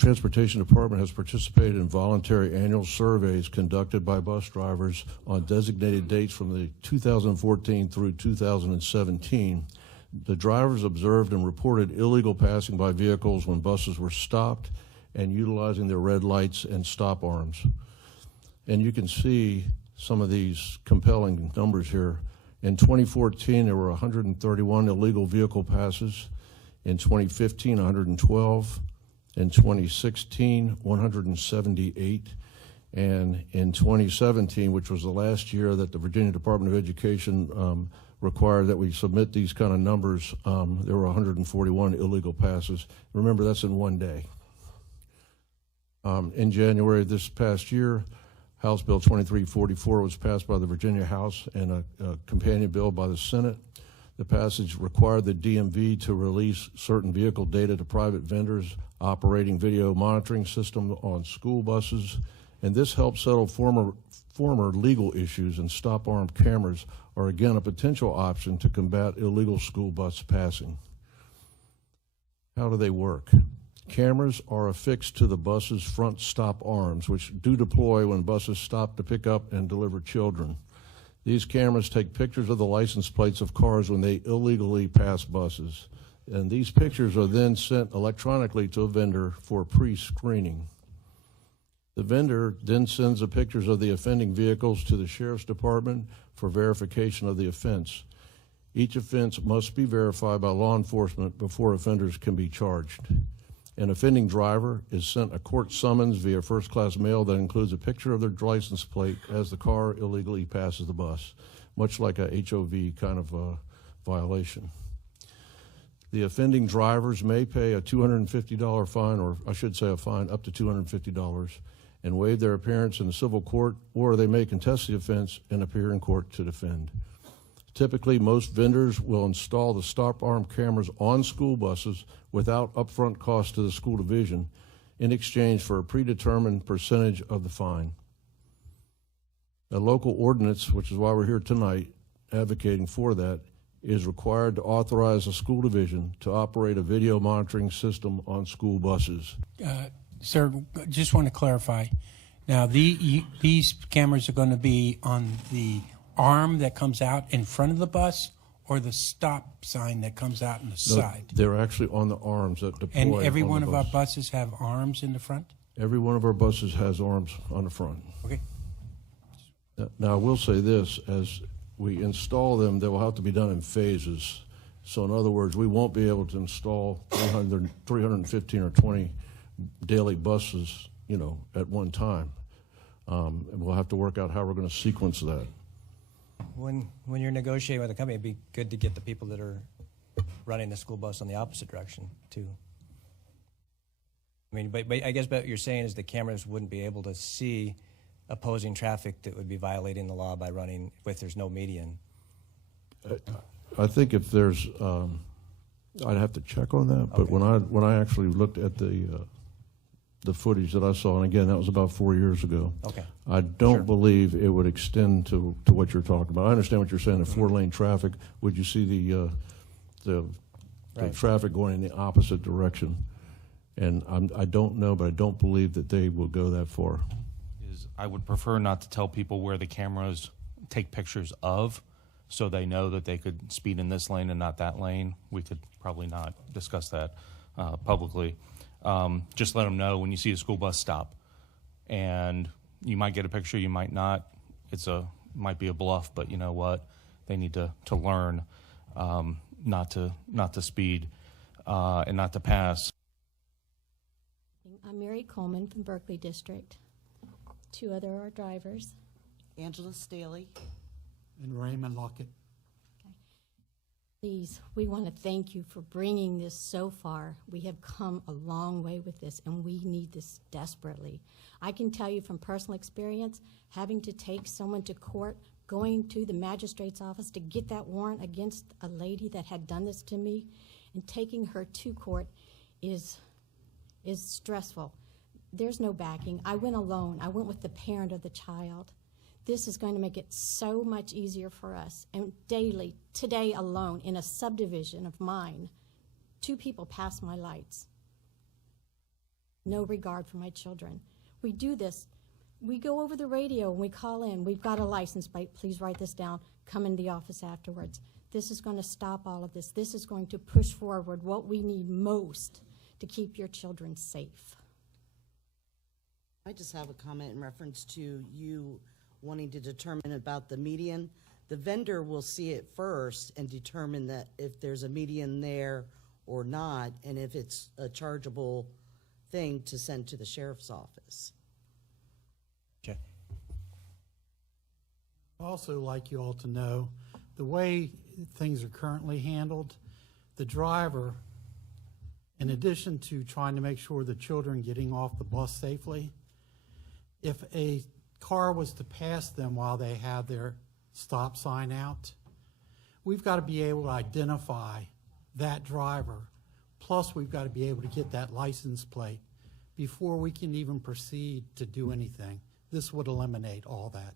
Transportation Department has participated in voluntary annual surveys conducted by bus drivers on designated dates from the 2014 through 2017. The drivers observed and reported illegal passing by vehicles when buses were stopped and utilizing their red lights and stop arms. And you can see some of these compelling numbers here. In 2014, there were 131 illegal vehicle passes. In 2015, 112. In 2016, 178. And in 2017, which was the last year that the Virginia Department of Education required that we submit these kind of numbers, there were 141 illegal passes. Remember, that's in one day. In January of this past year, House Bill 2344 was passed by the Virginia House and a companion bill by the Senate. The passage required the DMV to release certain vehicle data to private vendors operating video monitoring system on school buses, and this helps settle former legal issues, and stop arm cameras are again a potential option to combat illegal school bus passing. How do they work? Cameras are affixed to the bus's front stop arms, which do deploy when buses stop to pick up and deliver children. These cameras take pictures of the license plates of cars when they illegally pass buses, and these pictures are then sent electronically to a vendor for pre-screening. The vendor then sends the pictures of the offending vehicles to the Sheriff's Department for verification of the offense. Each offense must be verified by law enforcement before offenders can be charged. An offending driver is sent a court summons via first-class mail that includes a picture of their license plate as the car illegally passes the bus, much like a HOV kind of violation. The offending drivers may pay a $250 fine, or I should say a fine up to $250, and waive their appearance in the civil court, or they may contest the offense and appear in court to defend. Typically, most vendors will install the stop arm cameras on school buses without upfront cost to the school division in exchange for a predetermined percentage of the fine. A local ordinance, which is why we're here tonight advocating for that, is required to authorize a school division to operate a video monitoring system on school buses. Sir, just want to clarify. Now, these cameras are going to be on the arm that comes out in front of the bus, or the stop sign that comes out on the side? They're actually on the arms that deploy. And every one of our buses have arms in the front? Every one of our buses has arms on the front. Okay. Now, I will say this, as we install them, they will have to be done in phases. So in other words, we won't be able to install 315 or 20 daily buses, at one time. And we'll have to work out how we're going to sequence that. When you're negotiating with a company, it'd be good to get the people that are running the school bus on the opposite direction too. I mean, but I guess what you're saying is the cameras wouldn't be able to see opposing traffic that would be violating the law by running if there's no median. I think if there's, I'd have to check on that. But Okay. when I actually looked at the footage that I saw, and again, that was about 4 years ago. Okay. I don't Sure. believe it would extend to what you're talking about. I understand what you're saying, the four-lane traffic. Would you see the Right. traffic going in the opposite direction? And I don't know, but I don't believe that they will go that far. I would prefer not to tell people where the cameras take pictures of, so they know that they could speed in this lane and not that lane. We could probably not discuss that publicly. Just let them know when you see a school bus stop, and you might get a picture, you might not. Might be a bluff, but you know what? They need to learn not to speed and not to pass. I'm Mary Coleman from Berkeley District. Two other drivers. Angela Staley. And Raymond Lockett. Please, we want to thank you for bringing this so far. We have come a long way with this, and we need this desperately. I can tell you from personal experience, having to take someone to court, going to the magistrate's office to get that warrant against a lady that had done this to me, and taking her to court is stressful. There's no backing. I went alone. I went with the parent of the child. This is going to make it so much easier for us. And daily, today alone, in a subdivision of mine, 2 people passed my lights. no regard for my children. We do this. We go over the radio and we call in. We've got a license plate. Please write this down. Come into the office afterwards. This is going to stop all of this. This is going to push forward what we need most to keep your children safe. I just have a comment in reference to you wanting to determine about the median. The vendor will see it first and determine that if there's a median there or not, and if it's a chargeable thing to send to the sheriff's office. Okay. I'd also like you all to know, the way things are currently handled, the driver, in addition to trying to make sure the children getting off the bus safely, if a car was to pass them while they have their stop sign out, we've got to be able to identify that driver. Plus, we've got to be able to get that license plate before we can even proceed to do anything. This would eliminate all that.